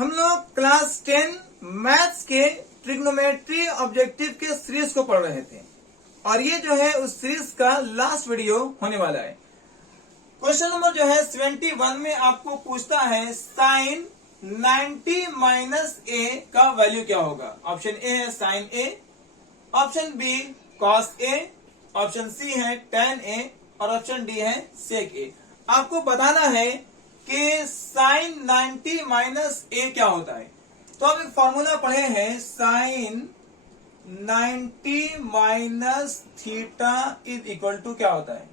हम लोग class 10 maths के ट्रिग्नोमेट्री ऑब्जेक्टिव के सीरीज को पढ़ रहे थे और ये जो है उस सीरीज का लास्ट वीडियो होने वाला है। क्वेश्चन नंबर जो है 71 में आपको पूछता है साइन 90 माइनस ए का वैल्यू क्या होगा। ऑप्शन ए है sine A, option B cos A, option C है टेन ए और ऑप्शन डी है सेक ए। आपको बताना है कि साइन 90 माइनस ए क्या होता है। तो आप एक फॉर्मूला पढ़े हैं, sine 90 minus theta is equal to क्या होता है।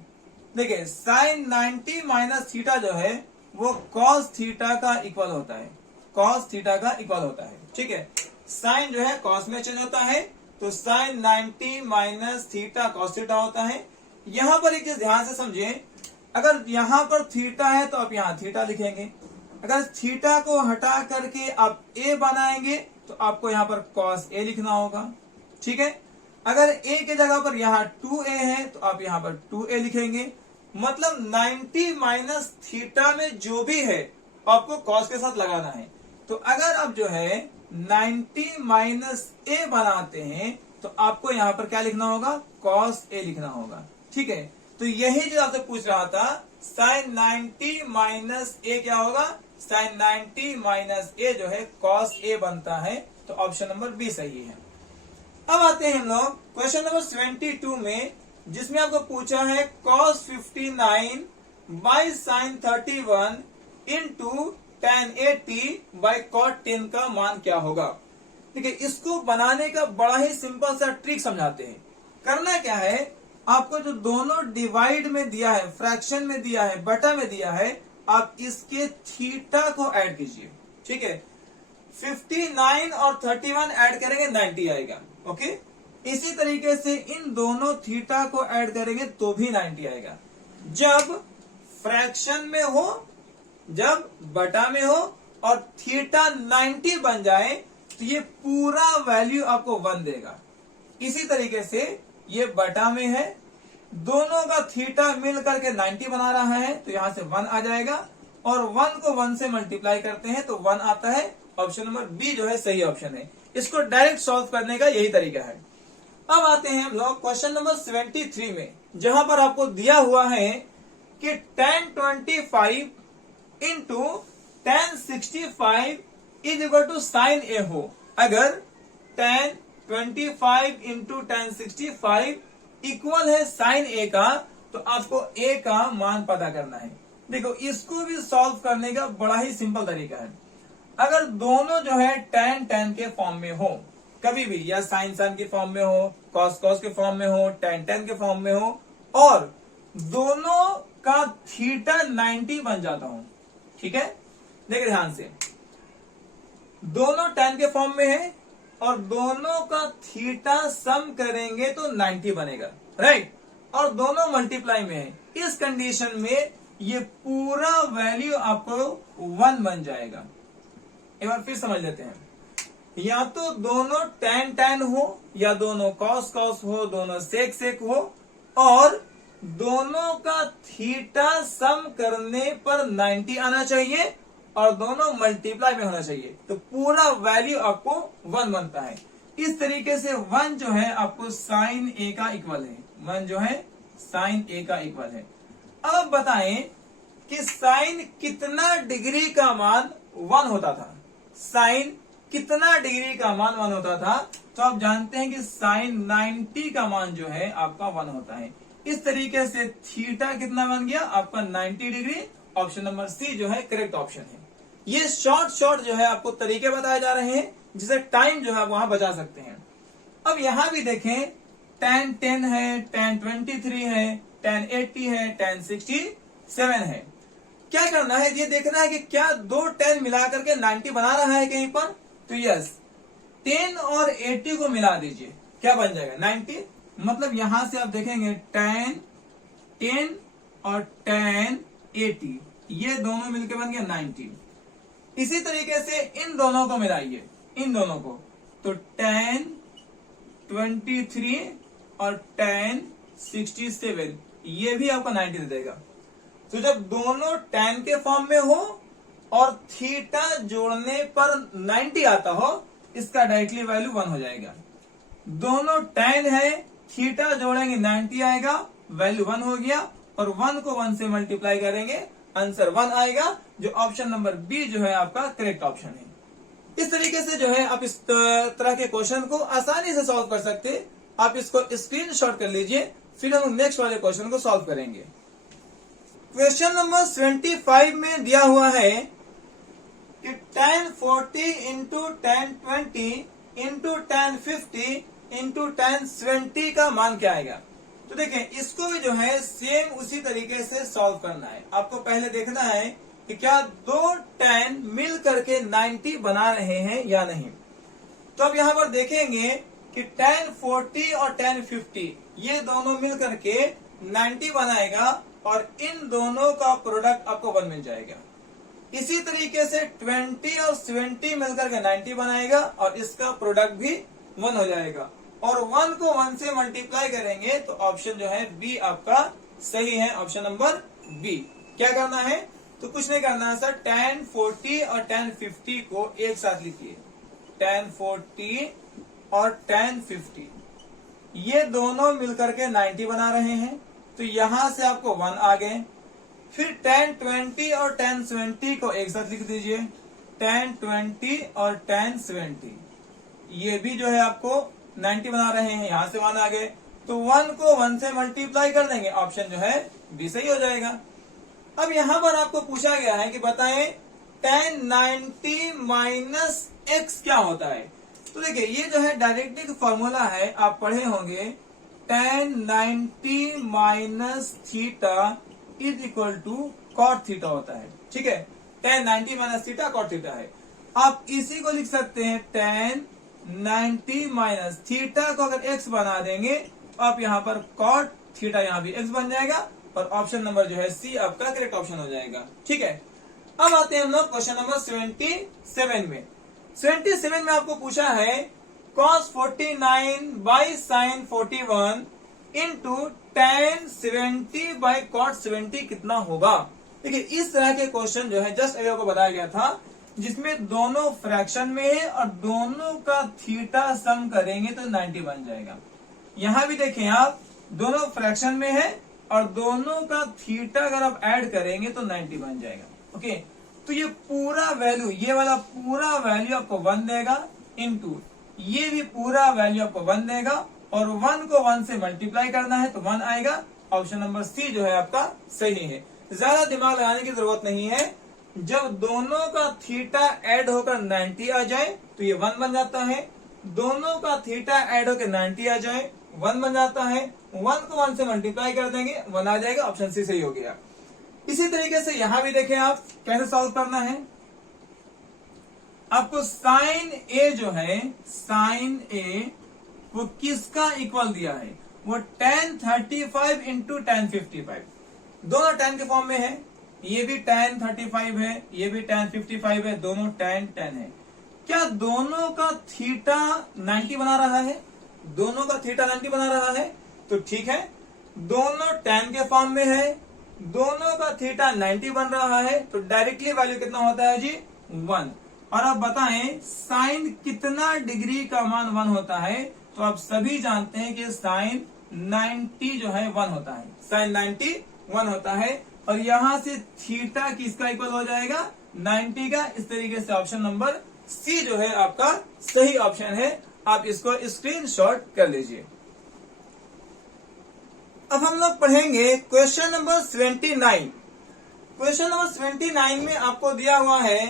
देखिए साइन 90 माइनस थीटा जो है वो कॉस थीटा का इक्वल होता है, कॉस थीटा का इक्वल होता है। ठीक है, साइन जो है कॉस में चेंज होता है तो sine 90 minus theta cos theta होता है। यहां पर एक चीज ध्यान से समझिए, अगर यहां पर थीटा है तो आप यहां थीटा लिखेंगे, अगर थीटा को हटा करके आप ए बनाएंगे तो आपको यहां पर कॉस ए लिखना होगा। ठीक है, अगर ए के जगह पर यहां 2a है तो आप यहां पर 2a लिखेंगे। मतलब 90 माइनस थीटा में जो भी है आपको कॉस के साथ लगाना है। तो अगर आप जो है 90 माइनस ए बनाते हैं तो आपको यहां पर क्या लिखना होगा, कॉस ए लिखना होगा। ठीक है, तो यही जो आपसे पूछ रहा था, साइन 90 माइनस ए क्या होगा, साइन 90 माइनस ए जो है कॉस ए बनता है। तो ऑप्शन नंबर बी सही है। अब आते हैं हम लोग क्वेश्चन नंबर 72 में, जिसमें आपको पूछा है cos 59 by sine 31 into tan 80 by cot 10 का मान क्या होगा। देखिए इसको बनाने का बड़ा ही सिंपल सा ट्रिक समझाते हैं। करना क्या है, आपको जो दोनों डिवाइड में दिया है, फ्रैक्शन में दिया है, बटा में दिया है, आप इसके थीटा को ऐड कीजिए। ठीक है, 59 और 31 ऐड करेंगे 90 आएगा। ओके, इसी तरीके से इन दोनों थीटा को ऐड करेंगे तो भी 90 आएगा। जब फ्रैक्शन में हो, जब बटा में हो और थीटा 90 बन जाए तो ये पूरा वैल्यू आपको 1 देगा। इसी तरीके से ये बटा में है, दोनों का थीटा मिल करके 90 बना रहा है तो यहां से 1 आ जाएगा और 1 को 1 से मल्टीप्लाई करते हैं तो 1 आता है। ऑप्शन नंबर बी जो है सही ऑप्शन है। इसको डायरेक्ट सॉल्व करने का यही तरीका है। अब आते हैं हम लोग क्वेश्चन नंबर 73 में, जहां पर आपको दिया हुआ है कि tan 25 into tan 65 is equal to sine A हो। अगर tan 25 इंटू tan 65 इक्वल है साइन ए का तो आपको ए का मान पता करना है। देखो इसको भी सॉल्व करने का बड़ा ही सिंपल तरीका है। अगर दोनों जो है tan tan के फॉर्म में हो, कभी भी या साइन साइन के फॉर्म में हो, कॉस कॉस के फॉर्म में हो, tan tan के फॉर्म में हो और दोनों का थीटा 90 बन जाता हो। ठीक है, देखिए ध्यान से, दोनों tan के फॉर्म में है और दोनों का थीटा सम करेंगे तो 90 बनेगा, राइट, और दोनों मल्टीप्लाई में है। इस कंडीशन में ये पूरा वैल्यू आपको 1 बन जाएगा। एक बार फिर समझ लेते हैं, या तो दोनों tan tan हो या दोनों cos cos हो, दोनों sec sec हो और दोनों का थीटा सम करने पर 90 आना चाहिए और दोनों मल्टीप्लाई में होना चाहिए तो पूरा वैल्यू आपको 1 बनता है। इस तरीके से 1 जो है आपको साइन ए का इक्वल है, 1 जो है साइन ए का इक्वल है। अब बताएं कि साइन कितना डिग्री का मान 1 होता था, साइन कितना डिग्री का मान 1 होता था। तो आप जानते हैं कि साइन 90 का मान जो है आपका 1 होता है। इस तरीके से थीटा कितना बन गया आपका 90 डिग्री। ऑप्शन नंबर सी जो है करेक्ट ऑप्शन है। ये शॉर्ट जो है आपको तरीके बताए जा रहे हैं जिससे टाइम जो है आप वहां बचा सकते हैं। अब यहां भी देखें, tan 10 है, tan 23 है, tan 80 है, tan 67 है। क्या करना है, ये देखना है कि क्या दो 10 मिला करके 90 बना रहा है कहीं पर। तो यस, 10 और 80 को मिला दीजिए, क्या बन जाएगा 90। मतलब यहां से आप देखेंगे tan 10 और tan 80 ये दोनों मिलकर बन गया 90। इसी तरीके से इन दोनों को मिलाइए, इन दोनों को, तो tan 23 और tan 67 ये भी आपको 90 दे देगा। तो जब दोनों tan के फॉर्म में हो और थीटा जोड़ने पर 90 आता हो, इसका डायरेक्टली वैल्यू 1 हो जाएगा। दोनों tan है, थीटा जोड़ेंगे 90 आएगा, वैल्यू 1 हो गया, और 1 को 1 से मल्टीप्लाई करेंगे, आंसर 1 आएगा, जो ऑप्शन नंबर बी जो है आपका करेक्ट ऑप्शन है। इस तरीके से जो है आप इस तरह के क्वेश्चन को आसानी से सॉल्व कर सकते हैं। आप इसको स्क्रीनशॉट कर लीजिए, फिर हम नेक्स्ट वाले क्वेश्चन को सॉल्व करेंगे। क्वेश्चन नंबर 75 में दिया हुआ है कि tan 40 into tan 20 into tan 50 into tan 70 का मान क्या आएगा। तो देखें, इसको भी जो है सेम उसी तरीके से सॉल्व करना है। आपको पहले देखना है कि क्या दो tan मिल करके 90 बना रहे हैं या नहीं। तो अब यहाँ पर देखेंगे कि tan 40 और tan 50 ये दोनों मिल करके 90 बनाएगा, और इन दोनों का प्रोडक्ट आपको 1 मिल जाएगा। इसी तरीके से 20 और 70 मिलकर के 90 बनाएगा, और इसका प्रोडक्ट भी 1 हो जाएगा, और 1 को 1 से मल्टीप्लाई करेंगे तो ऑप्शन जो है बी आपका सही है, ऑप्शन नंबर बी। क्या करना है, तो कुछ नहीं करना है सर, tan 40 और tan 50 को एक साथ लिखिए। tan 40 और tan 50 ये दोनों मिलकर के 90 बना रहे हैं, तो यहां से आपको 1 आ गए। फिर tan 20 और tan 70 को एक साथ लिख दीजिए, tan 20 और tan 70 ये भी जो है आपको 90 बना रहे हैं, यहां से 1 आ गए, तो 1 को 1 से मल्टीप्लाई कर देंगे, ऑप्शन जो है बी सही हो जाएगा। अब यहां पर आपको पूछा गया है कि बताएं tan 90 माइनस एक्स क्या होता है। तो देखिए, ये जो है डायरेक्टली फॉर्मूला है, आप पढ़े होंगे, tan 90 minus theta is equal to cot theta होता है। ठीक है, tan 90 minus theta cot theta है। आप इसी को लिख सकते हैं tan 90 माइनस थीटा को अगर x बना देंगे तो आप यहाँ पर कॉट थीटा यहाँ भी x बन जाएगा, और ऑप्शन नंबर जो है सी आपका करेक्ट ऑप्शन हो जाएगा। ठीक है, अब आते हैं हम लोग क्वेश्चन नंबर 77 में। 77 में आपको पूछा है cos 49 by sin 41 into tan 70 by cot 70 कितना होगा। देखिए, इस तरह के क्वेश्चन जो है जस्ट अभी आपको बताया गया था, जिसमें दोनों फ्रैक्शन में है और दोनों का थीटा सम करेंगे तो 90 बन जाएगा। यहां भी देखें आप, दोनों फ्रैक्शन में है और दोनों का थीटा अगर आप ऐड करेंगे तो 90 बन जाएगा। ओके, तो ये पूरा वैल्यू, ये वाला पूरा वैल्यू आपको 1 देगा, इंटू ये भी पूरा वैल्यू आपको 1 देगा, और 1 को 1 से मल्टीप्लाई करना है तो 1 आएगा। ऑप्शन नंबर सी जो है आपका सही है। ज्यादा दिमाग लगाने की जरूरत नहीं है। जब दोनों का थीटा ऐड होकर 90 आ जाए तो ये 1 बन जाता है, दोनों का थीटा ऐड होकर 90 आ जाए 1 बन जाता है, 1 को 1 से मल्टीप्लाई कर देंगे 1 आ जाएगा, ऑप्शन सी सही हो गया। इसी तरीके से यहां भी देखें आप कैसे सॉल्व करना है। आपको साइन ए जो है, साइन ए वो किसका इक्वल दिया है, वो tan 35 इंटू tan 55, दोनों tan के फॉर्म में है। ये भी tan 35 है, ये भी tan 55 है, दोनों tan है। क्या दोनों का थीटा 90 बना रहा है, दोनों का थीटा 90 बना रहा है, तो ठीक है, दोनों tan के फॉर्म में है, दोनों का थीटा 90 बन रहा है, तो डायरेक्टली वैल्यू कितना होता है जी 1। और अब बताएं साइन कितना डिग्री का मान 1 होता है, तो आप सभी जानते हैं कि साइन 90 जो है 1 होता है, साइन 90 1 होता है, और यहां से थीटा किसका इक्वल हो जाएगा 90 का। इस तरीके से ऑप्शन नंबर सी जो है आपका सही ऑप्शन है। आप इसको स्क्रीनशॉट कर लीजिए। अब हम लोग पढ़ेंगे क्वेश्चन नंबर 79। क्वेश्चन नंबर 79 में आपको दिया हुआ है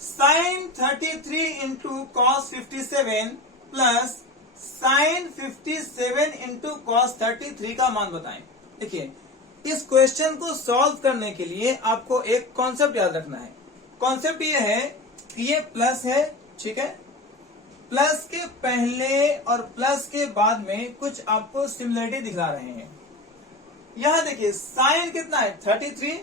sine 33 into cos 57 plus sine 57 into cos 33 का मान बताएं। देखिए, इस क्वेश्चन को सॉल्व करने के लिए आपको एक कॉन्सेप्ट याद रखना है। कॉन्सेप्ट ये है कि ये प्लस है, ठीक है, प्लस के पहले और प्लस के बाद में कुछ आपको सिमिलरिटी दिखा रहे हैं। यहां देखिए साइन कितना है 33,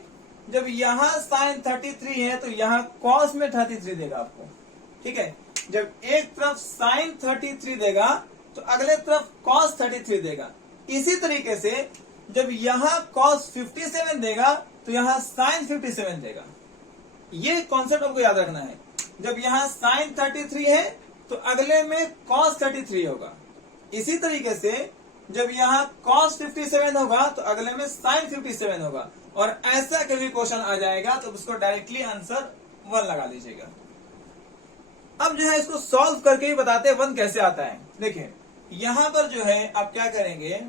जब यहां साइन 33 है तो यहां कॉस में 33 देगा आपको, ठीक है। जब एक तरफ साइन 33 देगा तो अगले तरफ कॉस 33 देगा। इसी तरीके से जब यहां कॉस 57 देगा तो यहां साइन 57 देगा। ये कॉन्सेप्ट आपको याद रखना है। जब यहाँ साइन 33 है तो अगले में कॉस 33 होगा। इसी तरीके से जब यहाँ कॉस 57 होगा तो अगले में साइन 57 होगा। और ऐसा कभी क्वेश्चन आ जाएगा तो उसको डायरेक्टली आंसर 1 लगा दीजिएगा। अब जो है इसको सॉल्व करके ही बताते हैं 1 कैसे आता है। देखिए यहां पर जो है आप क्या करेंगे,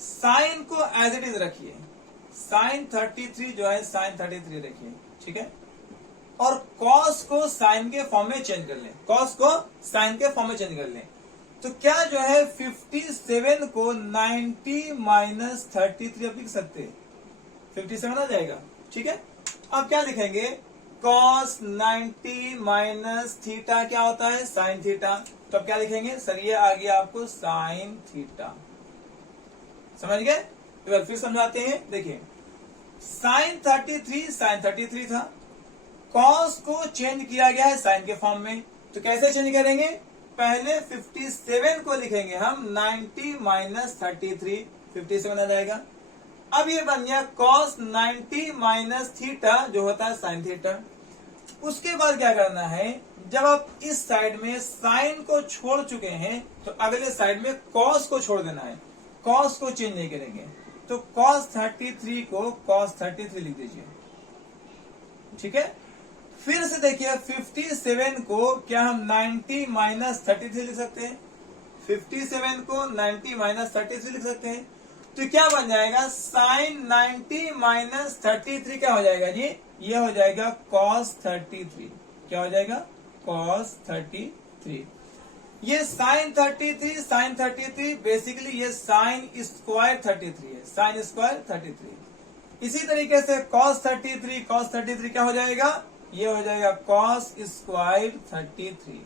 साइन को एज इट इज रखिए, साइन 33 जो है साइन 33 रखिए, ठीक है। और कॉस को साइन के फॉर्म में चेंज कर लें, कॉस को साइन के फॉर्म में चेंज कर लें। तो क्या जो है 57 को 90 माइनस 33 आप लिख सकते हैं, 57 आ जाएगा, ठीक है। अब क्या लिखेंगे, कॉस 90 माइनस थीटा क्या होता है, साइन थीटा। तो अब क्या लिखेंगे सर, ये आ गया आपको साइन थीटा। समझ गए। एक बार फिर समझाते हैं। देखिए साइन 33 साइन 33 था, कॉस को चेंज किया गया है साइन के फॉर्म में। तो कैसे चेंज करेंगे, पहले 57 को लिखेंगे हम 90 माइनस 33, 57 आ जाएगा। अब ये बन गया कॉस 90 माइनस थीटा जो होता है साइन थीटा। उसके बाद क्या करना है, जब आप इस साइड में साइन को छोड़ चुके हैं तो अगले साइड में कॉस को छोड़ देना है, कॉस को चेंज नहीं करेंगे। तो कॉस 33 को कॉस 33 लिख दीजिए, ठीक है। फिर से देखिए 57 को क्या हम 90 माइनस 33 लिख सकते हैं, 57 को 90 माइनस 33 लिख सकते हैं। तो क्या बन जाएगा, साइन 90 माइनस 33 क्या हो जाएगा जी, ये हो जाएगा कॉस 33। क्या हो जाएगा, कॉस 33। ये साइन 33 बेसिकली ये साइन स्क्वायर 33 है, साइन स्क्वायर 33। इसी तरीके से कॉस 33 क्या हो जाएगा, ये हो जाएगा कॉस स्क्वायर 33,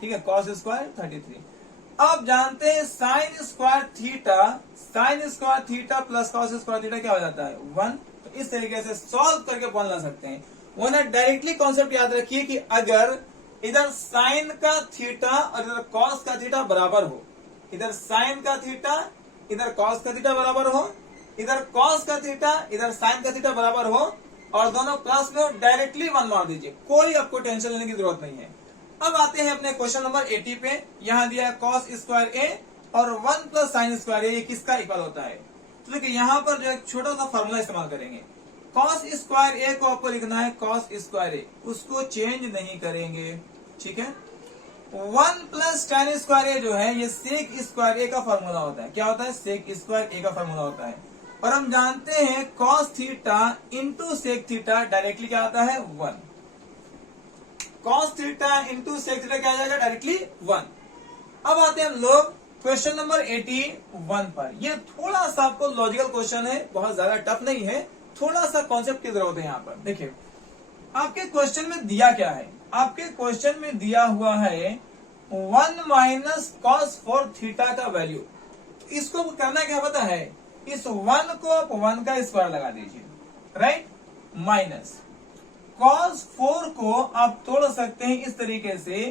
ठीक है, कॉस स्क्वायर 33। अब जानते हैं sign square theta plus cos square theta क्या हो जाता है, 1। तो इस तरीके से सॉल्व करके बन ला सकते हैं। वो ना डायरेक्टली कॉन्सेप्ट याद रखिए कि अगर इधर साइन का थीटा और इधर कॉस का थीटा बराबर हो, इधर साइन का थीटा इधर कॉस का थीटा बराबर हो, इधर कॉस का थीटा इधर साइन का थीटा बराबर हो और दोनों प्लस में डायरेक्टली 1 मार दीजिए, कोई आपको टेंशन लेने की जरूरत नहीं है। अब आते हैं अपने क्वेश्चन नंबर 80 पे। यहाँ दिया है कॉस स्क्वायर ए और 1 प्लस साइन स्क्वायर ए, ये किसका इक्वल होता है। तो देखिए यहाँ पर जो एक छोटा सा फॉर्मूला इस्तेमाल करेंगे, कॉस स्क्वायर ए को आपको लिखना है कॉस स्क्वायर ए, उसको चेंज नहीं करेंगे, ठीक है। 1 प्लस टेन स्क्वायर ए जो है ये सेक स्क्वायर ए का फॉर्मूला होता है। क्या होता है, सेक स्क्वायर ए का फॉर्मूला होता है। और हम जानते हैं cos theta into sec theta directly क्या आता है, 1। Cos theta into sec theta क्या आ जाएगा, डायरेक्टली 1। अब आते हैं हम लोग क्वेश्चन नंबर 81 पर। ये थोड़ा सा आपको लॉजिकल क्वेश्चन है, बहुत ज्यादा टफ नहीं है, थोड़ा सा कॉन्सेप्ट की जरूरत है यहाँ पर। देखिए आपके क्वेश्चन में दिया क्या है, आपके क्वेश्चन में दिया हुआ है 1 माइनस कॉस 4 थीटा का वैल्यू। तो इसको करना क्या पता है, इस 1 को आप 1 का स्क्वायर लगा दीजिए, राइट, माइनस कॉस 4 को आप तोड़ सकते हैं इस तरीके से,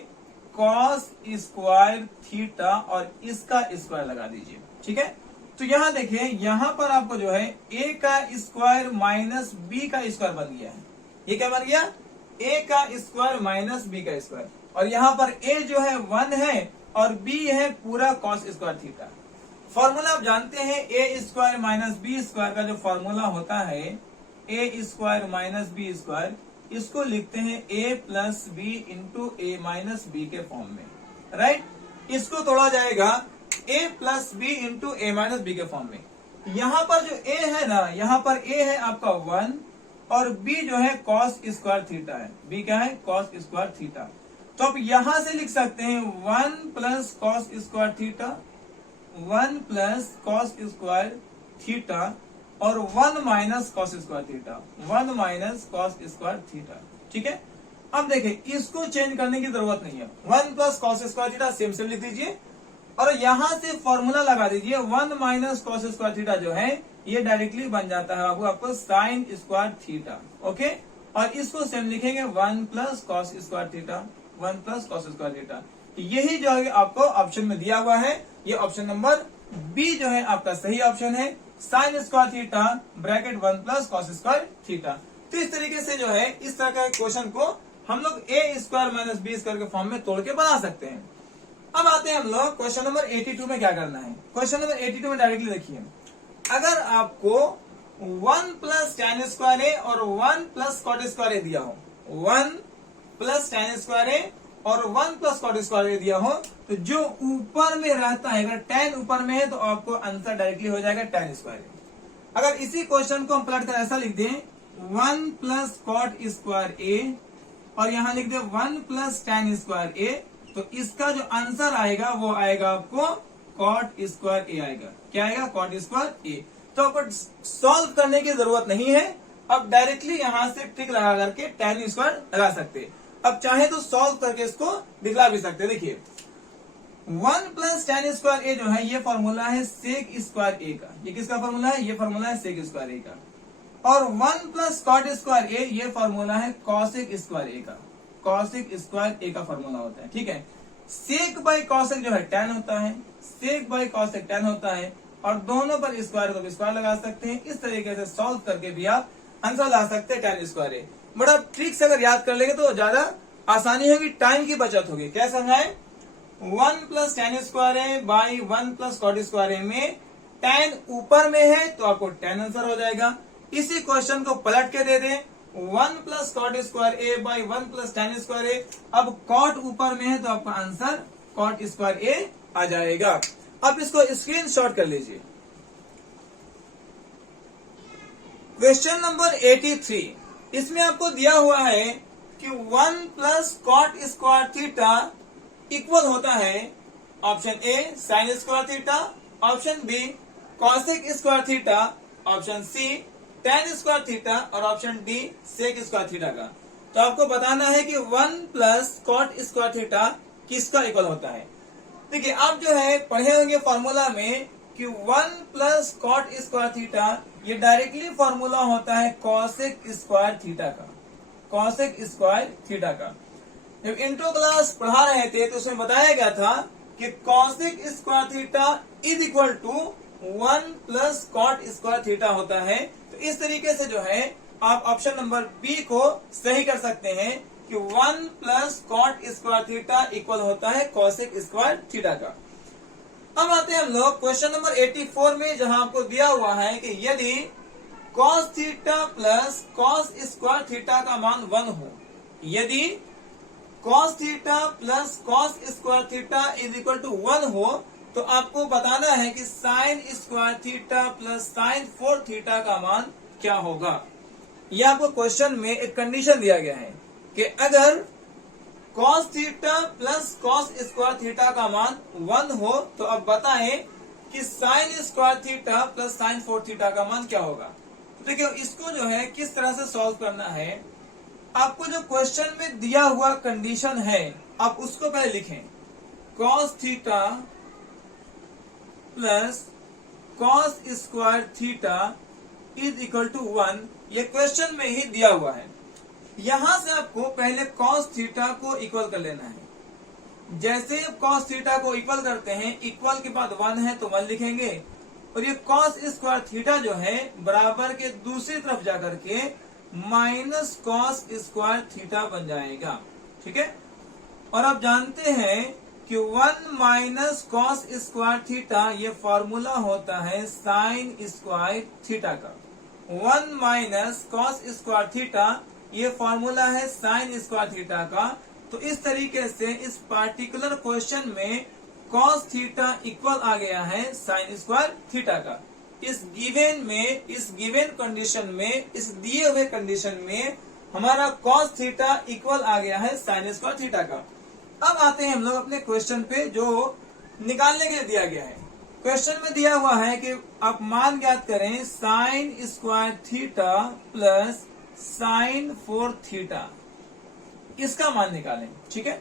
कॉस स्क्वायर थीटा और इसका स्क्वायर लगा दीजिए, ठीक है। तो यहाँ देखिए यहाँ पर आपको जो है a का स्क्वायर माइनस b का स्क्वायर बन गया है। ये क्या बन गया, a का स्क्वायर माइनस b का स्क्वायर। और यहाँ पर a जो है 1 है और b है पूरा कॉस स्क्वायर थीटा। फॉर्मूला आप जानते हैं a square minus b square का जो फॉर्मूला होता है a square minus b square, इसको लिखते हैं a plus B into A minus B के फॉर्म में, राइट। इसको तोड़ा जाएगा a plus B into A minus B के फॉर्म में। यहाँ पर जो a है ना, यहाँ पर a है आपका 1 और b जो है कॉस स्क्वायर थीटा है, b क्या है, कॉस स्क्वायर थीटा। तो आप यहां से लिख सकते हैं 1 plus cos square theta, 1 plus cos square theta और 1 minus cos square theta, 1 minus cos square theta, ठीक है। अब देखिए इसको चेंज करने की जरूरत नहीं है, 1 plus cos square theta same same लिख दीजिए और यहां से फॉर्मूला लगा दीजिए। 1 माइनस कॉस स्क्वायर थीटा जो है ये डायरेक्टली बन जाता है आपको साइन स्क्वायर थीटा, ओके। और इसको सेम लिखेंगे 1 plus cos square theta, 1 plus cos square theta. यही जो है आपको ऑप्शन में दिया हुआ है, ये ऑप्शन नंबर बी जो है आपका सही ऑप्शन है, sign square theta bracket 1 plus cos square theta. तो इस तरीके से जो है इस तरह का क्वेश्चन को हम लोग a square minus B square के फॉर्म में तोड़ के बना सकते हैं। अब आते हैं हम लोग क्वेश्चन नंबर 82 में क्या करना है। क्वेश्चन नंबर 82 में डायरेक्टली देखिए, अगर आपको 1 प्लस tan स्क्वायर ए और 1 प्लस कॉट स्क्वायर ए दिया हो, 1 प्लस tan स्क्वायर ए और 1 प्लस कॉट स्क्वायर ए दिया हो, तो जो ऊपर में रहता है, अगर tan ऊपर में है तो आपको आंसर डायरेक्टली हो जाएगा tan स्क्वायर ए। अगर इसी क्वेश्चन को हम पलट कर ऐसा लिख दें 1 प्लस कॉट स्क्वायर ए और यहां लिख दे 1 प्लस tan स्क्वायर ए, तो इसका जो आंसर आएगा वो आएगा आपको कॉट स्क्वायर ए आएगा। क्या आएगा? कॉट स्क्वायर ए। तो आपको सॉल्व करने की जरूरत नहीं है, अब डायरेक्टली यहां से ट्रिक लगा करके tan स्क्वायर लगा सकते हैं। अब चाहे तो सॉल्व करके इसको दिखला भी सकते हैं। देखिए 1 प्लस tan स्क्वायर ए जो है ये फॉर्मूला है सेक स्क्वायर ए का। ये किसका फॉर्मूला है? ये फॉर्मूला है सेक स्क्वायर ए का। और 1 प्लस कॉट स्क्वायर ए ये फॉर्मूला है कॉसेक स्क्वायर ए का। कॉसेक स्क्वायर ए का फॉर्मूला होता है, ठीक है। सेक बाई कॉसेक जो है tan होता है, सेक बाई कॉसेक tan होता है, और दोनों पर स्क्वायर तो स्क्वायर लगा सकते हैं। इस तरीके से सॉल्व करके भी आप आंसर ला सकते हैं tan स्क्वायर ए। बड़ा ट्रिक से अगर याद कर लेंगे तो ज्यादा आसानी होगी, टाइम की बचत होगी। क्या समझाए? 1 plus tan square A by 1 plus cot square A में tan ऊपर में है तो आपको tan आंसर हो जाएगा। इसी क्वेश्चन को पलट के दे दें 1 plus cot square A by 1 plus tan square A, अब कॉट ऊपर में है तो आपका आंसर कॉट स्क्वायर ए आ जाएगा। अब इसको स्क्रीनशॉट कर लीजिए। क्वेश्चन नंबर 83, इसमें आपको दिया हुआ है कि 1 plus cot square theta equal होता है option A sine square theta, option B cosec square theta, option C tan square theta और option D sec square theta का। तो आपको बताना है कि 1 प्लस कॉट स्क्वायर थीटा किसका इक्वल होता है। देखिए आप जो है पढ़े होंगे फॉर्मूला में कि 1 प्लस कॉट स्क्वायर थीटा ये डायरेक्टली फॉर्मूला होता है कॉसेक स्क्वायर थीटा का। कॉसेक स्क्वायर थीटा का जब इंट्रो क्लास पढ़ा रहे थे तो उसमें बताया गया था कि cosec square theta is equal to 1 plus cot square theta होता है। तो इस तरीके से जो है आप ऑप्शन नंबर बी को सही कर सकते हैं कि 1 plus cot square theta equal होता है कॉसेक स्क्वायर थीटा का। अब आते हैं हम लोग क्वेश्चन नंबर 84 में, जहां आपको दिया हुआ है कि यदि cos theta plus cos square theta का मान 1 हो, यदि cos theta plus cos square theta is equal to 1 हो, तो आपको बताना है कि sine square theta plus sine 4 theta का मान क्या होगा। यह आपको क्वेश्चन में एक कंडीशन दिया गया है कि अगर cos theta plus cos square theta का मान 1 हो, तो अब बताएं कि sine square theta plus sine 4 theta का मान क्या होगा। तो देखिए इसको जो है किस तरह से सॉल्व करना है, आपको जो क्वेश्चन में दिया हुआ कंडीशन है आप उसको पहले लिखें। cos theta plus cos square theta is equal to 1, ये क्वेश्चन में ही दिया हुआ है। यहां से आपको पहले cos थीटा को इक्वल कर लेना है। जैसे cos थीटा को इक्वल करते हैं, इक्वल के बाद 1 है तो 1 लिखेंगे, और ये cos स्क्वायर थीटा जो है बराबर के दूसरी तरफ जाकर के माइनस cos स्क्वायर थीटा बन जाएगा, ठीक है। और आप जानते हैं कि 1 माइनस cos स्क्वायर थीटा ये फॉर्मूला होता है साइन स्क्वायर थीटा का। 1 माइनस cos स्क्वायर थीटा ये फॉर्मूला है साइन स्क्वायर थीटा का। तो इस तरीके से इस पार्टिकुलर क्वेश्चन में cos थीटा इक्वल आ गया है साइन स्क्वायर थीटा का। इस गिवन कंडीशन में, इस दिए हुए कंडीशन में हमारा cos थीटा इक्वल आ गया है साइन स्क्वायर थीटा का। अब आते हैं हम लोग अपने क्वेश्चन पे जो निकालने के लिए दिया गया है। क्वेश्चन में दिया हुआ है कि आप मान ज्ञात करें sign square theta plus sine 4 theta, इसका मान निकालें, ठीक है।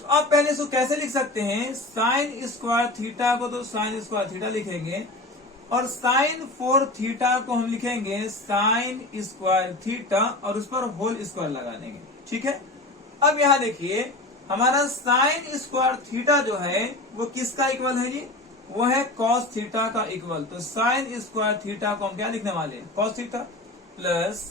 तो आप पहले इसको कैसे लिख सकते हैं, साइन स्क्वायर थीटा को तो साइन स्क्वायर थीटा लिखेंगे और साइन 4 थीटा को हम लिखेंगे साइन स्क्वायर थीटा और उस पर होल स्क्वायर लगा देंगे, ठीक है। अब यहाँ देखिए हमारा साइन स्क्वायर थीटा जो है वो किसका इक्वल है जी, वो है कॉस थीटा का इक्वल। तो साइन स्क्वायर थीटा को हम क्या लिखने वाले हैं, cos theta plus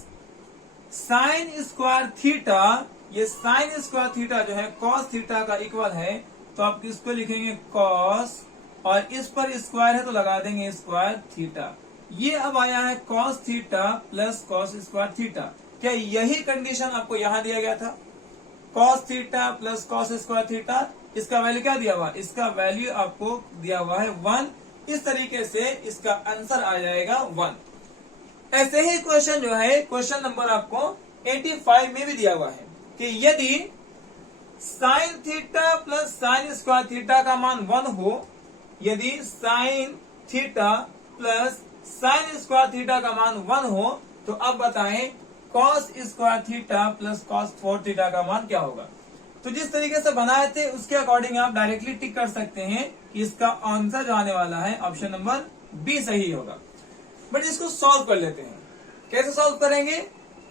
sine square theta, ये साइन स्क्वायर थीटा जो है कॉस थीटा का इक्वल है, तो आप किसको लिखेंगे कॉस, और इस पर स्क्वायर है तो लगा देंगे स्क्वायर थीटा। ये अब आया है cos theta plus cos square theta. क्या यही कंडीशन आपको यहां दिया गया था? Cos theta plus cos square theta, इसका वैल्यू क्या दिया हुआ? इसका वैल्यू आपको दिया हुआ है 1। इस तरीके से इसका आंसर आ जाएगा 1। ऐसे ही क्वेश्चन जो है, क्वेश्चन नंबर आपको 85 में भी दिया हुआ है कि यदि sign theta plus sine square theta का मान 1 हो, यदि sign theta plus sine square theta का मान 1 हो, तो अब बताएं cos square theta plus cos 4 theta का मान क्या होगा? तो जिस तरीके से बनाए थे उसके अकॉर्डिंग आप डायरेक्टली टिक कर सकते हैं कि इसका आंसर जो आने वाला है ऑप्शन नंबर बी सही होगा। बट इसको सॉल्व कर लेते हैं। कैसे सॉल्व करेंगे?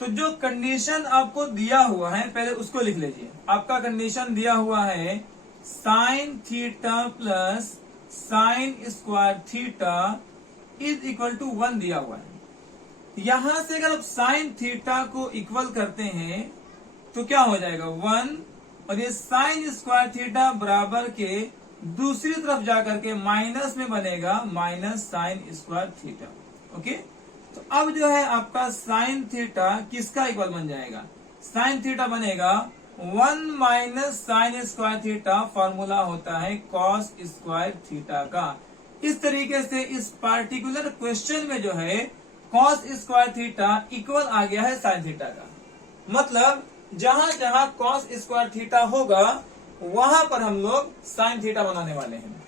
तो जो कंडीशन आपको दिया हुआ है पहले उसको लिख लीजिए। आपका कंडीशन दिया हुआ है sine theta plus sine square theta is equal to 1 दिया हुआ है। यहां से अगर आप साइन थीटा को इक्वल करते हैं तो क्या हो जाएगा 1, और ये साइन स्क्वायर थीटा बराबर के दूसरी तरफ जाकर के माइनस में बनेगा minus sign square theta. Okay, तो अब जो है आपका साइन थीटा किसका इक्वल बन जाएगा? साइन थीटा बनेगा 1 minus sign square theta, formula होता है कॉस स्क्वायर थीटा का। इस तरीके से इस पार्टिकुलर क्वेश्चन में जो है कॉस स्क्वायर थीटा इक्वल आ गया है साइन थीटा का। मतलब जहां जहां कॉस स्क्वायर थीटा होगा वहां पर हम लोग साइन थीटा बनाने वाले हैं।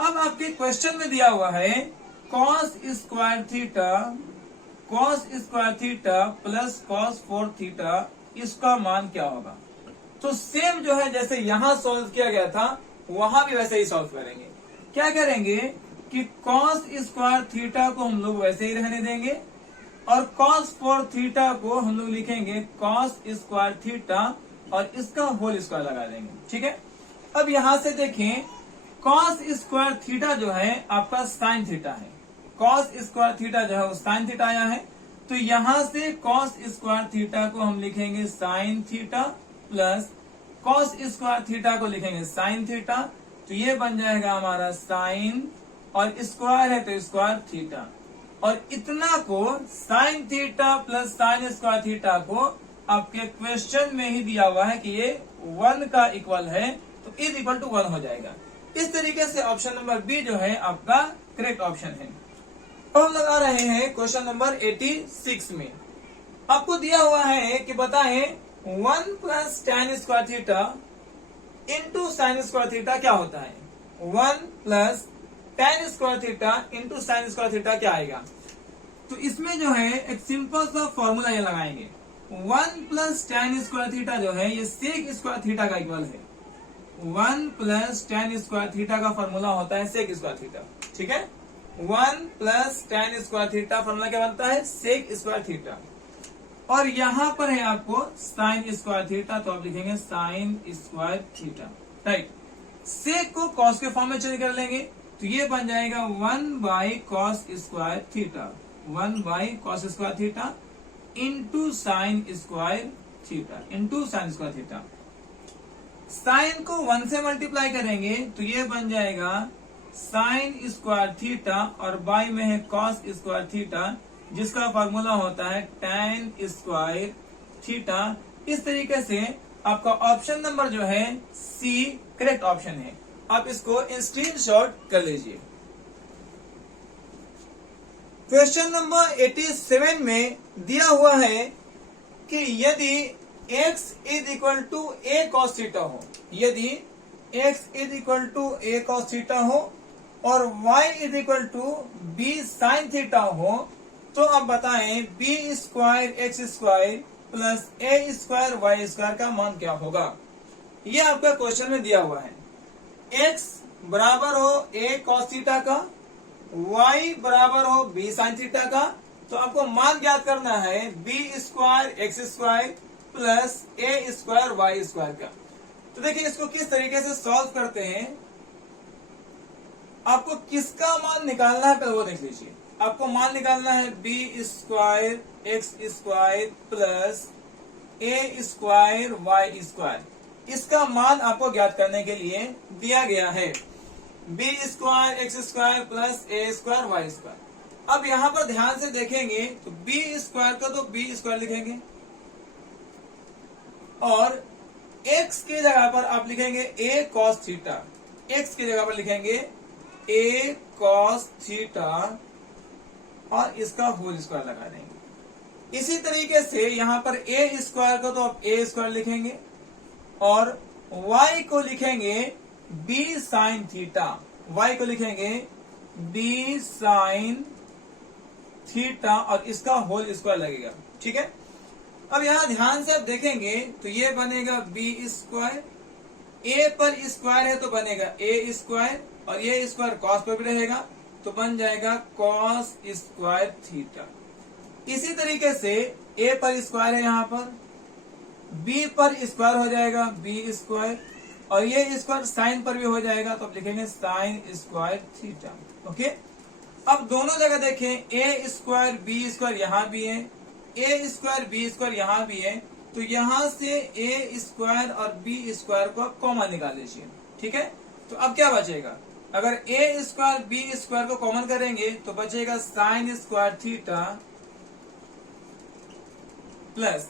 अब आपके क्वेश्चन में दिया हुआ है cos square theta plus cos 4 theta, इसका मान क्या होगा? तो सेम जो है जैसे यहां सॉल्व किया गया था वहां भी वैसे ही सॉल्व करेंगे। क्या करेंगे कि कॉस स्क्वायर थीटा को हम लोग वैसे ही रहने देंगे, और कॉस 4 थीटा को हम लोग लिखेंगे कॉस स्क्वायर थीटा, और इसका होल स्क्वायर लगा देंगे। ठीक है, अब यहां से देखें कॉस स्क्वायर थीटा जो है आपका साइन थीटा है, कॉस स्क्वायर थीटा जो है वो साइन थीटा आया है, तो यहां से कॉस स्क्वायर थीटा को हम लिखेंगे sign theta plus cos square theta को लिखेंगे साइन थीटा, तो ये बन जाएगा हमारा साइन, और स्क्वायर है तो स्क्वायर थीटा, और इतना को sign theta plus sine square theta को आपके क्वेश्चन में ही दिया हुआ है कि ये 1 का इक्वल है, तो इज इक्वल टू 1 हो जाएगा। इस तरीके से ऑप्शन नंबर बी जो है आपका करेक्ट ऑप्शन है। अब हम लगा रहे हैं क्वेश्चन नंबर 86 में। आपको दिया हुआ है कि बताएं 1 plus tan square theta into sine square theta क्या होता है? 1 plus tan square theta into sine square theta क्या आएगा? तो इसमें जो है एक सिंपल सा फॉर्मूला ये लगाएंगे। 1 प्लस tan स्क्वायर थीटा जो है ये सेक स्क्वायर थीटा का इक्वल है। 1 प्लस tan स्क्वायर थीटा का फॉर्मूला होता है सेक स्क्वायर थीटा। ठीक है, 1 plus tan square theta formula क्या बनता है? Sec square theta. और यहां पर है आपको साइन स्क्वायर थीटा, तो आप लिखेंगे साइन स्क्वायर थीटा। राइट, सेक को कॉस के फॉर्म में चेंज कर लेंगे, तो ये बन जाएगा 1 by cos square theta, 1 by cos square theta into sine square theta, into sine square theta. Sine को 1 से मल्टीप्लाई करेंगे तो ये बन जाएगा साइन स्क्वायर थीटा, और बाई में है कॉस स्क्वायर थीटा, जिसका फॉर्मूला होता है tan स्क्वायर थीटा। इस तरीके से आपका ऑप्शन नंबर जो है सी करेक्ट ऑप्शन है। आप इसको स्क्रीनशॉट कर लीजिए। क्वेश्चन नंबर 87 में दिया हुआ है कि यदि x is equal to a cos theta हो, यदि x is equal to a cos theta हो और y is equal to b sin theta हो, तो अब बताएं b square x square plus a square y square का मान क्या होगा? ये आपका क्वेश्चन में दिया हुआ है। x बराबर हो a cos थीटा का, y बराबर हो b sin थीटा का, तो आपको मान ज्ञात करना है b square x square plus a square y square का। तो देखिए इसको किस तरीके से सॉल्व करते हैं। आपको किसका मान निकालना है पहले वो देख लीजिए। आपको मान निकालना है b square x square plus a square Y square, इसका मान आपको ज्ञात करने के लिए दिया गया है। B square x square plus a square Y square. अब यहाँ पर ध्यान से देखेंगे तो बी स्क्वायर का तो बी स्क्वायर लिखेंगे और एक्स की जगह पर आप लिखेंगे ए कॉस थीटा, एक्स की जगह पर लिखेंगे ए कॉस थीटा और इसका होल स्क्वायर लगा देंगे। इसी तरीके से यहां पर ए स्क्वायर को तो आप ए स्क्वायर लिखेंगे और y को लिखेंगे बी साइन थीटा, y को लिखेंगे बी साइन थीटा और इसका होल स्क्वायर लगेगा। ठीक है, अब यहां ध्यान से आप देखेंगे तो ये बनेगा बी स्क्वायर, ए पर स्क्वायर है तो बनेगा ए स्क्वायर और ये स्क्वायर कॉस पर भी रहेगा तो बन जाएगा कॉस स्क्वायर थीटा। इसी तरीके से ए पर स्क्वायर है यहाँ पर, बी पर स्क्वायर हो जाएगा बी स्क्वायर और ये स्क्वायर साइन पर भी हो जाएगा तो आप लिखेंगे साइन स्क्वायर थीटा। ओके, अब दोनों जगह देखें ए स्क्वायर बी स्क्वायर यहाँ भी है, ए स्क्वायर बी स्क्वायर यहाँ भी है, तो यहाँ से ए स्क्वायर और बी स्क्वायर को कॉमन निकाल लीजिए। ठीक है, तो अब क्या बचेगा, अगर ए स्क्वायर बी स्क्वायर को कॉमन करेंगे तो बचेगा sign square theta plus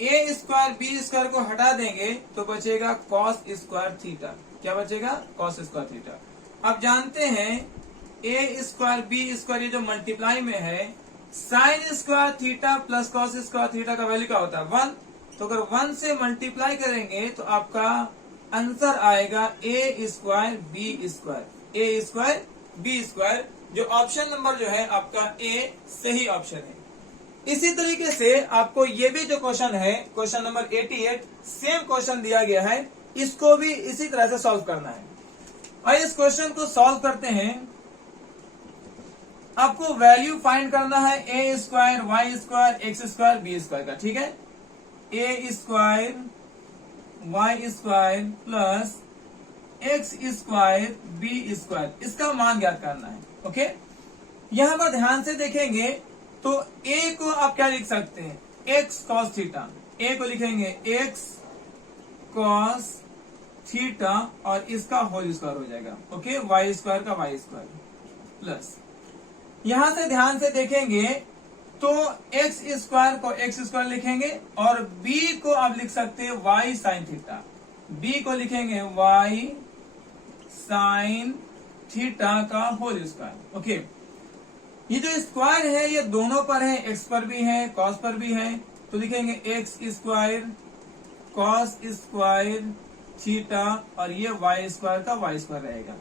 a square b square को हटा देंगे तो बचेगा कॉस स्क्वायर थीटा। क्या बचेगा, कॉस स्क्वायर थीटा। अब जानते हैं ए स्क्वायर बी स्क्वायर ये जो मल्टीप्लाई में है, sign square theta plus cos square theta का वैल्यू क्या होता है 1, तो अगर 1 से मल्टीप्लाई करेंगे तो आपका आंसर आएगा ए स्क्वायर बी स्क्वायर, ए स्क्वायर बी स्क्वायर, जो ऑप्शन नंबर जो है आपका ए सही ऑप्शन है। इसी तरीके से आपको ये भी जो क्वेश्चन है, क्वेश्चन नंबर 88, सेम क्वेश्चन दिया गया है, इसको भी इसी तरह से सॉल्व करना है। और इस क्वेश्चन को सॉल्व करते हैं, आपको वैल्यू फाइंड करना है a square Y square x square b square का। ठीक है, a square Y square plus x square b square, इसका मान ज्ञात करना है। ओके, यहां पर ध्यान से देखेंगे तो ए को आप क्या लिख सकते हैं, एक्स कॉस थीटा, ए को लिखेंगे एक्स कॉस थीटा और इसका होल स्क्वायर हो जाएगा। ओके, वाई स्क्वायर का वाई स्क्वायर प्लस, यहां से ध्यान से देखेंगे तो एक्स स्क्वायर को एक्स स्क्वायर लिखेंगे और बी को आप लिख सकते हैं वाई साइन थीटा, बी को लिखेंगे वाई साइन थीटा का होल स्क्वायर। ओके, ये जो स्क्वायर है ये दोनों पर है, एक्स पर भी है कॉस पर भी है, तो लिखेंगे x square cos square theta और ये वाई स्क्वायर का वाई स्क्वायर रहेगा।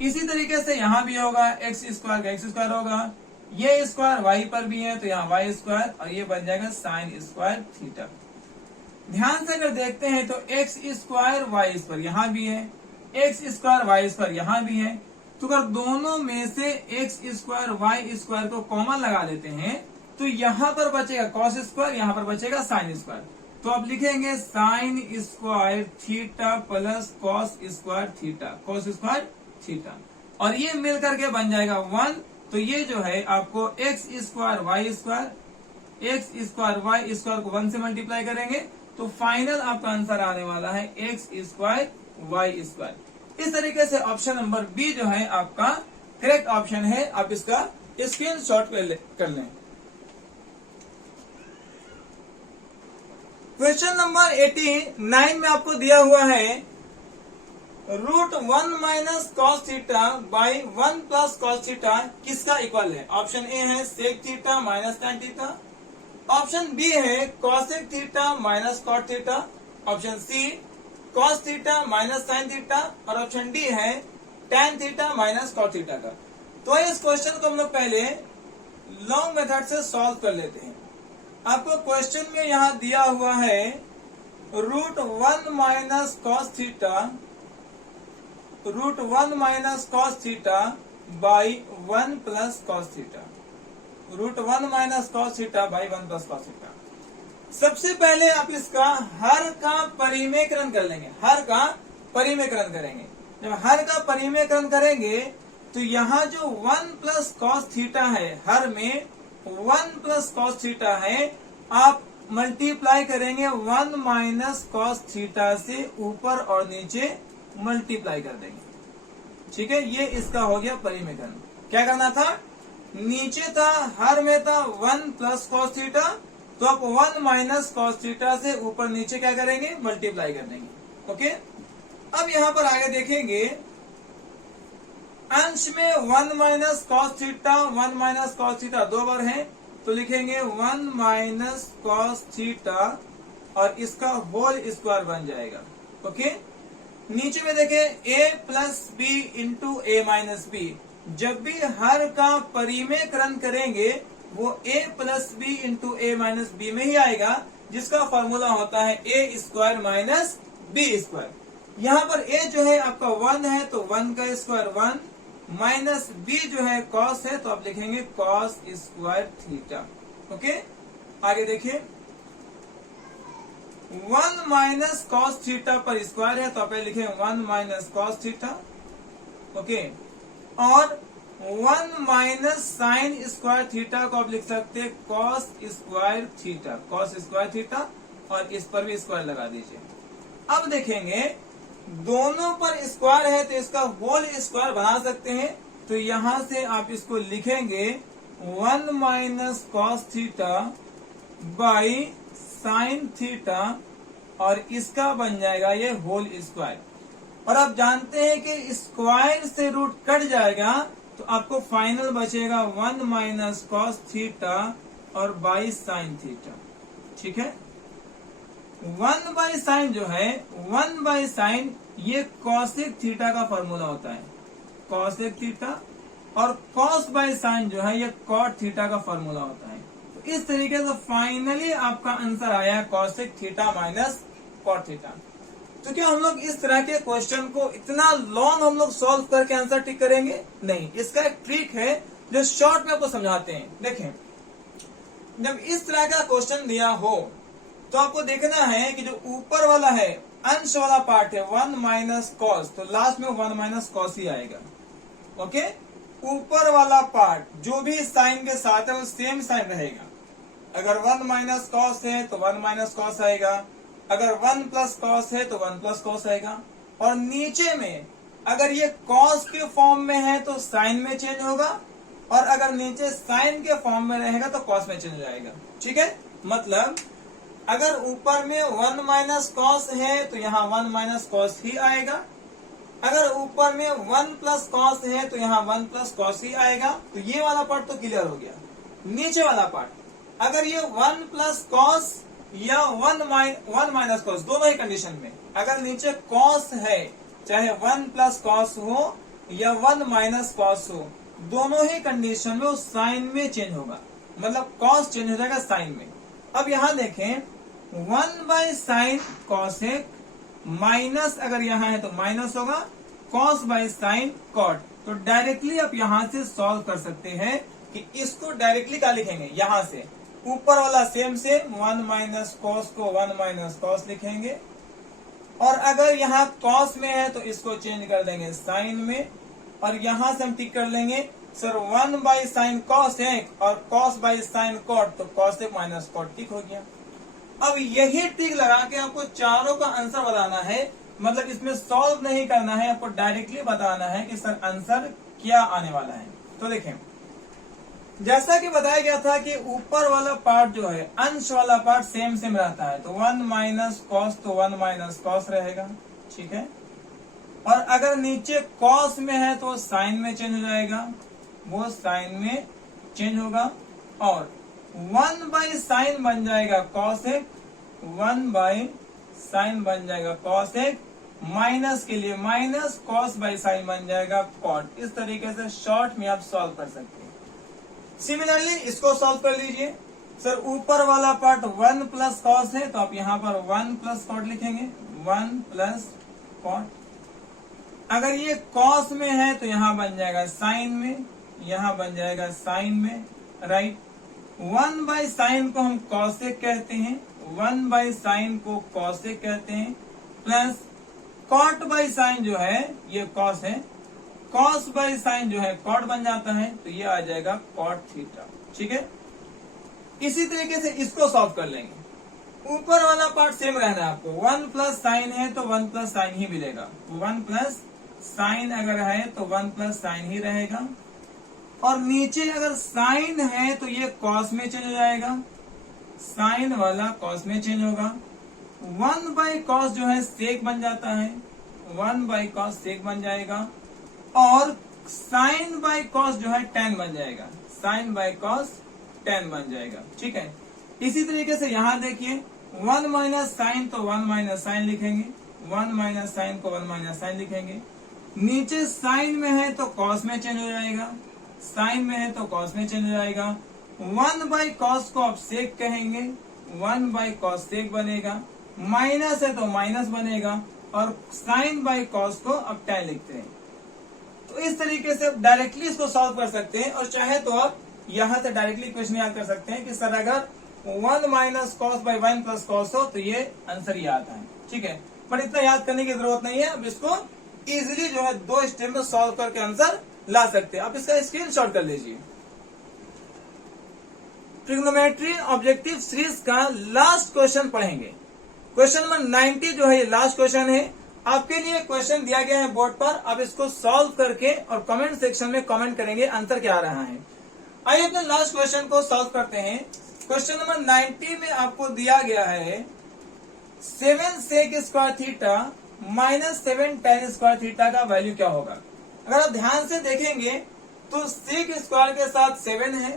इसी तरीके से यहां भी होगा, एक्स स्क्वायर का एक्स स्क्वायर होगा, ये स्क्वायर वाई पर भी है तो यहाँ वाई स्क्वायर और ये बन जाएगा साइन स्क्वायर थीटा। ध्यान से अगर देखते हैं तो एक्स स्क्वायर वाई स्क्वायर यहाँ भी है, एक्स स्क्वायर वाई स्क्वायर यहाँ भी है, तो अगर दोनों में से एक्स स्क्वायर वाई स्क्वायर को कॉमन लगा लेते हैं तो यहाँ पर बचेगा कॉस स्क्वायर, यहाँ पर बचेगा साइन स्क्वायर, तो आप लिखेंगे sign square theta plus cos square theta, cos square theta, और ये मिल करके बन जाएगा 1। तो ये जो है आपको X square Y square, x square Y square को 1 से मल्टीप्लाई करेंगे तो फाइनल आपका आंसर आने वाला है एक्स स्क्वायर वाई स्क्वायर। इस तरीके से ऑप्शन नंबर बी जो है आपका करेक्ट ऑप्शन है, आप इसका स्क्रीनशॉट कर लें। क्वेश्चन नंबर 89 में आपको दिया हुआ है √1 minus cos theta by 1 plus cos theta किसका इक्वल है। ऑप्शन ए है sec theta minus tan theta, option B है cosec theta minus cot theta, option C cos theta minus sine theta और ऑप्शन डी है tan theta minus cot theta का। तो इस question को हम लोग पहले लॉन्ग मेथड से सॉल्व कर लेते हैं। आपको क्वेश्चन में यहाँ दिया हुआ है √1 minus cos theta, √1 minus cos theta by 1 plus cos theta, √1 minus cos theta by 1 plus cos theta. सबसे पहले आप इसका हर का परिमेयकरण कर लेंगे, हर का परिमेयकरण करेंगे। जब हर का परिमेयकरण करेंगे तो यहाँ जो 1 प्लस कॉस थीटा है हर में, 1 प्लस कॉस थीटा है, आप मल्टीप्लाई करेंगे 1 माइनस कॉस थीटा से ऊपर और नीचे मल्टीप्लाई कर देंगे। ठीक है, ये इसका हो गया परिमेयकरण। क्या करना था, नीचे था हर में था 1 प्लस कॉस थीटा, तो आप 1 माइनस कॉस थीटा से ऊपर नीचे क्या करेंगे, मल्टीप्लाई कर देंगे। ओके, अब यहां पर आगे देखेंगे, अंश में 1 minus cos theta 1 minus cos theta 2 बार है, तो लिखेंगे 1 माइनस कॉस थीटा और इसका होल स्क्वायर बन जाएगा। ओके, नीचे में देखें a plus B into A minus B, जब भी हर का परिमेयकरण करेंगे वो a plus B into A minus B में ही आएगा, जिसका फॉर्मूला होता है a square minus B square. यहाँ पर a जो है आपका 1 है, तो 1 का स्क्वायर 1 माइनस b जो है cos है, तो आप लिखेंगे cos स्क्वायर थीटा। ओके, आगे देखिए, 1 माइनस कॉस थीटा पर स्क्वायर है, तो आप लिखेंगे 1 माइनस कॉस थीटा। ओके, और 1 माइनस साइन स्क्वायर थीटा को आप लिख सकते हैं cos square theta, cos square theta, और इस पर भी स्क्वायर लगा दीजिए। अब देखेंगे दोनों पर स्क्वायर है, तो इसका होल स्क्वायर बना सकते हैं, तो यहां से आप इसको लिखेंगे 1 minus cos theta by sine theta, और इसका बन जाएगा ये होल स्क्वायर। और आप जानते हैं कि स्क्वायर से रूट कट जाएगा, तो आपको फाइनल बचेगा 1 माइनस कॉस थीटा और बाई साइन थीटा। ठीक है, 1 बाई साइन जो है, 1 बाई साइन ये कॉसेक थीटा का फॉर्मूला होता है, कॉसेक थीटा, और कॉस बाई साइन जो है ये कॉट थीटा का फॉर्मूला होता है। तो इस तरीके से फाइनली आपका आंसर आया cosec theta minus cot theta. तो क्या हम लोग इस तरह के क्वेश्चन को इतना लॉन्ग हम लोग सॉल्व करके आंसर टिक करेंगे? नहीं, इसका एक ट्रिक है जो शॉर्ट में आपको समझाते हैं। देखें, जब इस तरह का क्वेश्चन दिया हो तो आपको देखना है कि जो ऊपर वाला है अंश वाला पार्ट है 1 माइनस कॉस, तो लास्ट में 1 माइनस कॉस ही आएगा। ओके, ऊपर वाला पार्ट जो भी साइन के साथ है वो सेम साइन रहेगा। अगर 1 माइनस कॉस है तो 1 माइनस कॉस आएगा, अगर 1 प्लस कॉस है तो 1 प्लस कॉस आएगा, और नीचे में अगर ये कॉस के फॉर्म में है तो साइन में चेंज होगा, और अगर नीचे साइन के फॉर्म में रहेगा तो कॉस में चेंज हो जाएगा। ठीक है, मतलब अगर ऊपर में 1 माइनस कॉस है तो यहाँ 1 माइनस कॉस ही आएगा, अगर ऊपर में 1 प्लस कॉस है तो यहाँ 1 प्लस कॉस ही आएगा। तो ये वाला पार्ट तो क्लियर हो गया। नीचे वाला पार्ट, अगर ये 1 प्लस कॉस या 1 माइनस कॉस, दोनों ही कंडीशन में अगर नीचे कॉस है, चाहे 1 प्लस कॉस हो या 1 माइनस कॉस हो, दोनों ही कंडीशन में वो साइन में चेंज होगा, मतलब कॉस चेंज हो जाएगा साइन में। अब यहां देखें 1 बाई साइन कॉसेक माइनस, अगर यहाँ है तो माइनस होगा, कॉस बाई साइन कॉट। तो डायरेक्टली आप यहां से सॉल्व कर सकते हैं कि इसको डायरेक्टली क्या लिखेंगे, यहां से ऊपर वाला सेम 1 माइनस कॉस को 1 माइनस कॉस लिखेंगे, और अगर यहाँ कॉस में है तो इसको चेंज कर देंगे साइन में, और यहां से हम टिक कर लेंगे सर 1 बाई साइन कॉस एक और कॉस बाई साइन कॉट, तो कॉस एक माइनस कॉट टिक हो गया। अब यही ट्रिक लगा के आपको चारों का आंसर बताना है, मतलब इसमें सॉल्व नहीं करना है, आपको डायरेक्टली बताना है कि सर आंसर क्या आने वाला है। तो देखें, जैसा कि बताया गया था कि ऊपर वाला पार्ट जो है अंश वाला पार्ट सेम सेम रहता है, तो 1 माइनस कॉस तो 1 माइनस कॉस रहेगा। ठीक है, और अगर नीचे कॉस में है तो साइन में चेंज हो जाएगा, वो साइन में चेंज होगा, और 1 बाई साइन बन जाएगा कॉसेक, 1 बाई साइन बन जाएगा कॉसेक, माइनस के लिए माइनस कॉस बाई साइन बन जाएगा कॉट। इस तरीके से शॉर्ट में आप सॉल्व कर सकते हैं। सिमिलरली इसको सॉल्व कर लीजिए। सर ऊपर वाला पार्ट 1 प्लस कॉस है, तो आप यहाँ पर 1 प्लस कॉट लिखेंगे, 1 प्लस कॉट। अगर ये कॉस में है तो यहाँ बन जाएगा साइन में, यहाँ बन जाएगा साइन में, राइट। 1 बाई साइन को हम कॉसेक कहते हैं, 1 बाई साइन को कॉसेक कहते हैं, प्लस कॉट बाई साइन जो है ये कॉस है, कॉस बाई साइन जो है कॉट बन जाता है, तो ये आ जाएगा कॉट थीटा। ठीक है, इसी तरीके से इसको सॉल्व कर लेंगे। ऊपर वाला पार्ट सेम रहना है आपको, 1 प्लस साइन है तो 1 प्लस साइन ही मिलेगा, 1 प्लस साइन अगर है तो 1 प्लस साइन ही रहेगा। और नीचे अगर साइन है तो ये कॉस में चेंज हो जाएगा, साइन वाला कॉस में चेंज होगा। 1 बाई कॉस जो है सेक बन जाता है, 1 बाई कॉस सेक बन जाएगा। और साइन बाई कॉस जो है टेन बन जाएगा, साइन बाई कॉस टेन बन जाएगा। ठीक है, इसी तरीके से यहां देखिए 1 माइनस साइन तो 1 माइनस साइन लिखेंगे, 1 माइनस साइन को 1 माइनस साइन लिखेंगे। नीचे साइन में है तो कॉस में चेंज हो जाएगा, साइन में है तो कॉस में चेंज हो जाएगा। 1 बाई कॉस को आप सेक कहेंगे, 1 बाई कॉस सेक बनेगा। माइनस है तो माइनस बनेगा, और साइन बाई कॉस को आप टेन लिखते हैं। तो इस तरीके से आप डायरेक्टली इसको सॉल्व कर सकते हैं, और चाहे तो आप यहां से डायरेक्टली क्वेश्चन याद कर सकते हैं कि सर अगर 1 minus cos by 1 plus cos हो तो ये आंसर ये आता है। ठीक है, पर इतना याद करने की जरूरत नहीं है। अब इसको इजीली जो है 2 स्टेप में सॉल्व करके आंसर ला सकते हैं। आप इसका स्क्रीनशॉट कर लीजिए। ट्रिग्नोमेट्री ऑब्जेक्टिव सीरीज का लास्ट क्वेश्चन पढ़ेंगे। क्वेश्चन नंबर 90 जो है ये लास्ट क्वेश्चन है। आपके लिए क्वेश्चन दिया गया है बोर्ड पर, आप इसको सॉल्व करके और कमेंट सेक्शन में कमेंट करेंगे आंसर क्या आ रहा है। आइए अपने लास्ट क्वेश्चन को सॉल्व करते हैं। क्वेश्चन नंबर 90 में आपको दिया गया है 7 sec square theta minus 7 tan square theta का वैल्यू क्या होगा। अगर आप ध्यान से देखेंगे तो सेक स्क्वायर के साथ 7 है,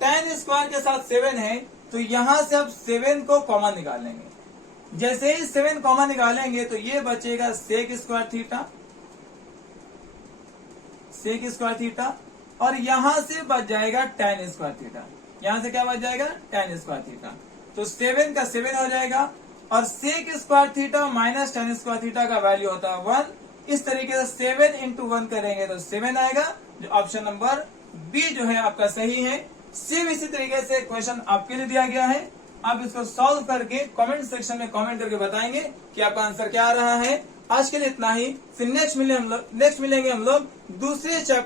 टेन स्क्वायर के साथ 7 है, तो यहां से आप 7 को कॉमन निकालेंगे। जैसे ही 7 कॉमन निकालेंगे तो ये बचेगा sec square theta, sec square theta, और यहां से बच जाएगा टेन स्क्वायर थीटा। यहां से क्या बच जाएगा, टेन स्क्वायर थीटा। तो 7 का 7 हो जाएगा, और sec square theta minus tan square theta का वैल्यू होता है 1। इस तरीके से 7 इंटू 1 करेंगे तो 7 आएगा, जो ऑप्शन नंबर बी जो है आपका सही है। सेम इसी तरीके से क्वेश्चन आपके लिए दिया गया है। आप इसको सॉल्व करके कमेंट सेक्शन में कमेंट करके बताएंगे कि आपका आंसर क्या आ रहा है। आज के लिए इतना ही, फिर नेक्स्ट मिलेंगे हम लोग दूसरे चैप्टर